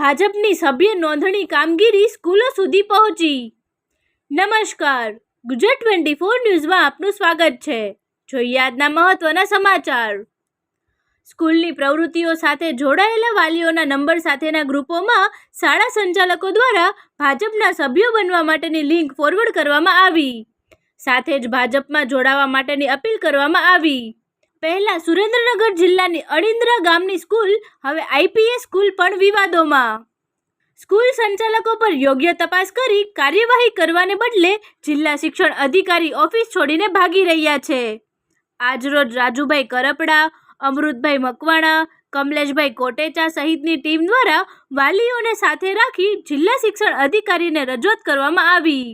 ભાજપની સભ્ય નોંધણી કામગીરી સ્કૂલો સુધી પહોંચી. નમસ્કાર. ગુજરાત ટ્વેન્ટી ફોર ન્યૂઝમાં આપનું સ્વાગત છે. જોઈએ આજના મહત્વના સમાચાર. સ્કૂલની પ્રવૃત્તિઓ સાથે જોડાયેલા વાલીઓના નંબર સાથેના ગ્રુપોમાં શાળા સંચાલકો દ્વારા ભાજપના સભ્યો બનવા માટેની લિંક ફોરવર્ડ કરવામાં આવી. સાથે જ ભાજપમાં જોડાવા માટેની અપીલ કરવામાં આવી. પહેલા સુરેન્દ્રનગર જિલ્લાની અડિન્દ્રા ગામની સ્કૂલ, હવે આઈપીએસ સ્કૂલ પણ વિવાદોમાં. સ્કૂલ સંચાલકો પર યોગ્ય તપાસ કરી કાર્યવાહી કરવાને બદલે જિલ્લા શિક્ષણ અધિકારી ઓફિસ છોડીને ભાગી રહ્યા છે. આજરોજ રાજુભાઈ કરપડા, અમૃતભાઈ મકવાણા, કમલેશભાઈ કોટેચા સહિતની ટીમ દ્વારા વાલીઓને સાથે રાખી જિલ્લા શિક્ષણ અધિકારીને રજૂઆત કરવામાં આવી.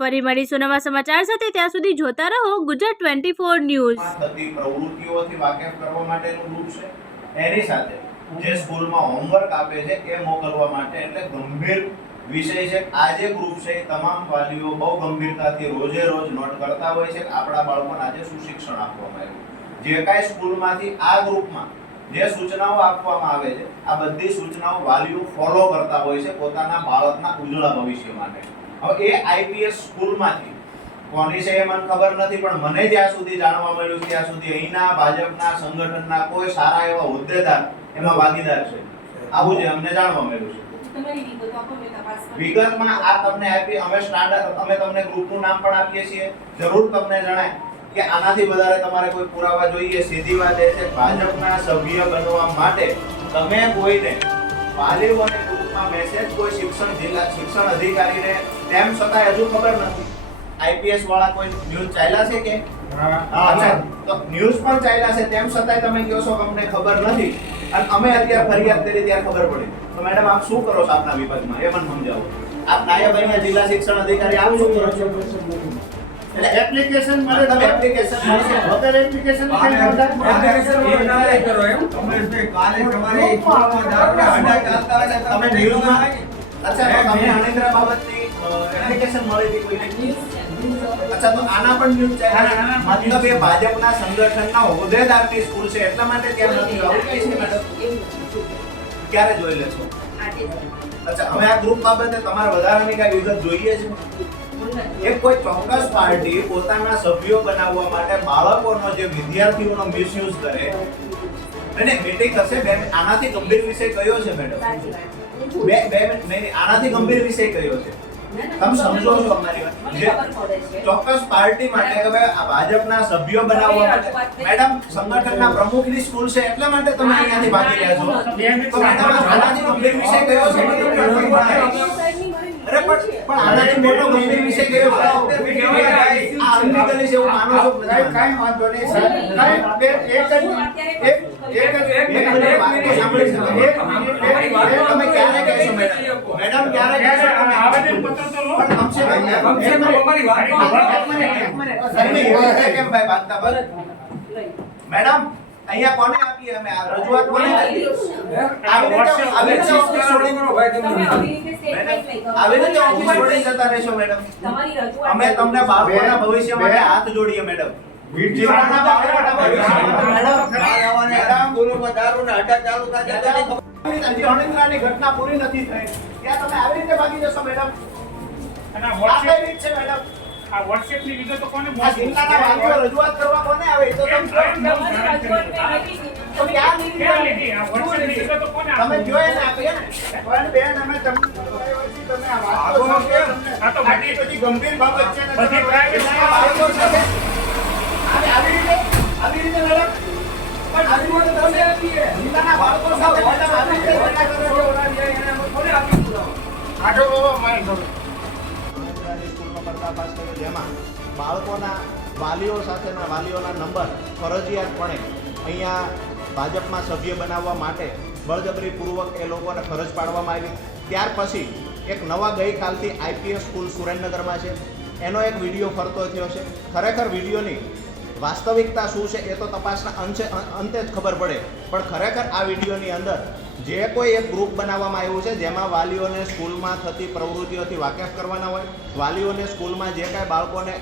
ફરી મળીશું નવા સમાચાર સાથે. ત્યાં સુધી જોતા રહો ગુજરાત ટ્વેન્ટી ફોર ન્યૂઝ. પ્રવૃત્તિઓથી વાકેફ કરવા માટેનું ગ્રુપ છે. એની સાથે જે સ્કૂલમાં હોમવર્ક આપે છે એ મોકલવા માટે એટલે ગંભીર વિષય છે. આ જે ગ્રુપ છે તમામ વાલીઓ બહુ ગંભીરતાથી રોજે રોજ નોટ કરતા હોય છે આપણા બાળકોને આજે સુશિક્ષણ શિક્ષણ આપવામાં આવ્યું. જે કાંઈ સ્કૂલમાંથી આ ગ્રુપમાં જે સૂચનાઓ આપવામાં આવે છે, આ બધી સૂચનાઓ વાલીઓ ફોલો કરતા હોય છે પોતાના બાળકના ઉજળા ભવિષ્ય માટે. હવે એ આઈપીએસ સ્કૂલમાંથી. કોની છે એ મને ખબર નથી પણ મને જ્યાં સુધી જાણવા મળ્યું છે ત્યાં સુધી અહીંના ભાજપના સંગઠનના કોઈ સારા એવા હોદ્દેદાર એમાં ભાગીદાર છે. આવું જે અમને જાણવા મળ્યું છે. વિગતમાં આ તમને આપી અમે સ્ટાન્ડર્ડ અમે તમને ગ્રુપનું નામ પણ આપીએ છીએ. જરૂર તમને જણાય કે આનાથી વધારે તમારે કોઈ પુરાવા જોઈએ. સીધી વાત એ છે ભાજપના સભ્ય બનવા માટે તમે કોઈને વાલીઓને ગ્રુપમાં મેસેજ કોઈ શિક્ષણ જિલ્લા શિક્ષણ અધિકારીને તેમ છતાંય હજુ ખબર નથી. આઈપીએસ વાળા કોઈ ન્યૂઝ ચાલ્યા છે કે? અચ્છા. તો ન્યૂઝ પણ ચાલ્યા છે તેમ છતાંય તમે કહો છો કે અમને ખબર નથી. અને અમે અત્યારે ફરિયાદ કરી ત્યારે ખબર પડી. તો મેડમ આપ શું કરો છો આપના વિભાગમાં? એ મને સમજાવો. આપ અહીંયા જિલ્લા શિક્ષણ અધિકારી આપ શું કરો છો? એપ્લિકેશન મળે તમે એપ્લિકેશન મળશે વગર એપ્લિકેશન કેમ તમે ન્યૂઝમાં અચ્છા તમને અનિદ્રા બાબતની એપ્લિકેશન મળી હતી કોઈને? અચ્છા તો આના પણ ન્યૂઝ ચાલ્યા મતલબ એ ભાજપના સંગઠનના હોદ્દેદારની સ્કૂલ છે એટલા માટે ત્યાં નથી. આવું કઈ છે મેડમ ક્યારે જોઈ લેશો? અચ્છા હવે આ ગ્રુપ બાબતે તમારે વધારાની કઈ વિગત જોઈએ છે? એક કોઈ ચોક્કસ પાર્ટી પોતાના સભ્યો બનાવવા માટે બાળકોનો જે વિદ્યાર્થીઓનો મિસયુઝ કરે અને મીટિંગ હશે બેન આનાથી ગંભીર વિષય કયો છે મેડમ બે બે નહીં આનાથી ગંભીર વિષય કયો છે તમે સમજો છો અમારી વાત. ચોક્કસ પાર્ટી માટે કે આ ભાજપના સભ્યો બનાવવા માટે મેડમ સંગઠનના પ્રમુખની સ્કૂલ છે એટલા માટે તમે અહીંયાથી ભાગી રહ્યા છો તો મેડમ આનાથી ગંભીર વિષય કયો છે અરે પણ પણ આનાથી મોટો ગંભીર વિષય કયો છે આ અનલીગલી છે એવું માનો છો કાંઈ કાંઈ વાંધો નહીં સાહેબ કાંઈ બે એક જ એક એક જ એક મિનિટ વાત સાંભળી શકો. એક મિનિટ તમે ક્યારે કહેશો મેડમ મેડમ ક્યારે કહેશો તમે આવેદનપત્ર તો લો. પણ કમસે કમ એક મિનિટ, એક મિનિટ, એક મિનિટ. સાહેબ કેમ ભાઈ બાંધતા બંધ? મેડમ અહીંયા કોને આપી અમે? આ રજૂઆત કોને કરી? આવી રીતે આવી રીતે ઓફિસ છોડીને તમે આવી રીતે statement નહીં કરો. આવી રીતે ઓફિસ છોડીને જતા રહેશો મેડમ. તમારી રજૂઆત અમે તમને બાળકોના ભવિષ્ય માટે હાથ જોડીએ મેડમ. ઘટના પૂરી નથી થઈ. ત્યાં તમે આવી રીતે ભાગી જશો મેડમ. છે મેડમ? આ WhatsApp ની વિગતો કોને આ મોકલી? જિલ્લાના વાલીઓ રજૂઆત કરવા કોને આવે તો તમે આપી. તો ક્યાં લીધી આ WhatsApp ની વિગતો કોને તમે આપી? જો એને આપીએ ને? પણ બેન અમે તમને તમે આ વાત તો આગો આ તો બધી બધી ગંભીર બાબત છે ને બધી તમે નાના બાળકો સાથે આવી આવી રીતે આવી રીતે મેડમ પણ આવી રીતે તમે જિલ્લાના બાળકો સાથે મેડમ આવી રીતે ઘટના કરો છો. આટો બાબા મારે ખબર. વડોદરાની સ્કૂલનો પર્દાફાશ કર્યો જેમાં બાળકોના વાલીઓ સાથેના વાલીઓના નંબર ફરજિયાતપણે અહીંયા ભાજપમાં સભ્ય બનાવવા માટે બળજબરીપૂર્વક એ લોકોને ફરજ પાડવામાં આવી. ત્યાર પછી એક નવા ગઈકાલથી આઈપીએસ સ્કૂલ સુરેન્દ્રનગરમાં છે. એનો એક વીડિયો ફરતો થયો છે. ખરેખર વિડીયોની વાસ્તવિકતા શું છે એ તો તપાસના અંશે અંતે જ ખબર પડે. પણ ખરેખર આ વિડીયોની અંદર જે કોઈ એક ગ્રુપ બનાવવામાં આવ્યું છે, જેમાં વાલીઓને સ્કૂલમાં થતી પ્રવૃત્તિઓથી વાકેફ કરવાના હોય, વાલીઓને સ્કૂલમાં જે કાંઈ બાળકોને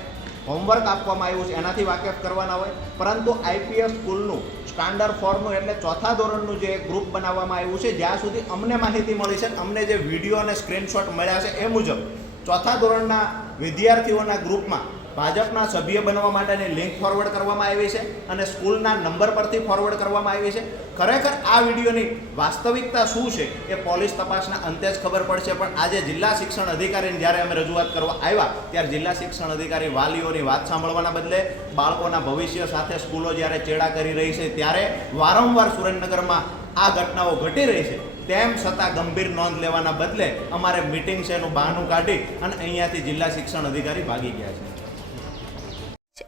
હોમવર્ક આપવામાં આવ્યું છે, એનાથી વાકેફ કરવાના હોય, પરંતુ આઈપીએસ સ્કૂલનું સ્ટાન્ડર્ડ ફોર્મનું એટલે ચોથા ધોરણનું જે ગ્રુપ બનાવવામાં આવ્યું છે, જ્યાં સુધી અમને માહિતી મળી છે, અમને જે વીડિયો અને સ્ક્રીનશોટ મળ્યા છે એ મુજબ, ચોથા ધોરણના વિદ્યાર્થીઓના ગ્રુપમાં ભાજપના સભ્ય બનવા માટેની લિંક ફોરવર્ડ કરવામાં આવી છે અને સ્કૂલના નંબર પરથી ફોરવર્ડ કરવામાં આવી છે. ખરેખર આ વિડીયોની વાસ્તવિકતા શું છે એ પોલીસ તપાસના અંતે જ ખબર પડશે. પણ આજે જિલ્લા શિક્ષણ અધિકારીને જ્યારે અમે રજૂઆત કરવા આવ્યા, ત્યારે જિલ્લા શિક્ષણ અધિકારી વાલીઓની વાત સાંભળવાના બદલે બાળકોના ભવિષ્ય સાથે સ્કૂલો જ્યારે ચેડા કરી રહી છે, ત્યારે વારંવાર સુરેન્દ્રનગરમાં આ ઘટનાઓ ઘટી રહી છે. તેમ છતાં ગંભીર નોંધ લેવાના બદલે અમારે મિટિંગ છે એનું બહાનું કાઢી અને અહીંયાથી જિલ્લા શિક્ષણ અધિકારી ભાગી ગયા છે.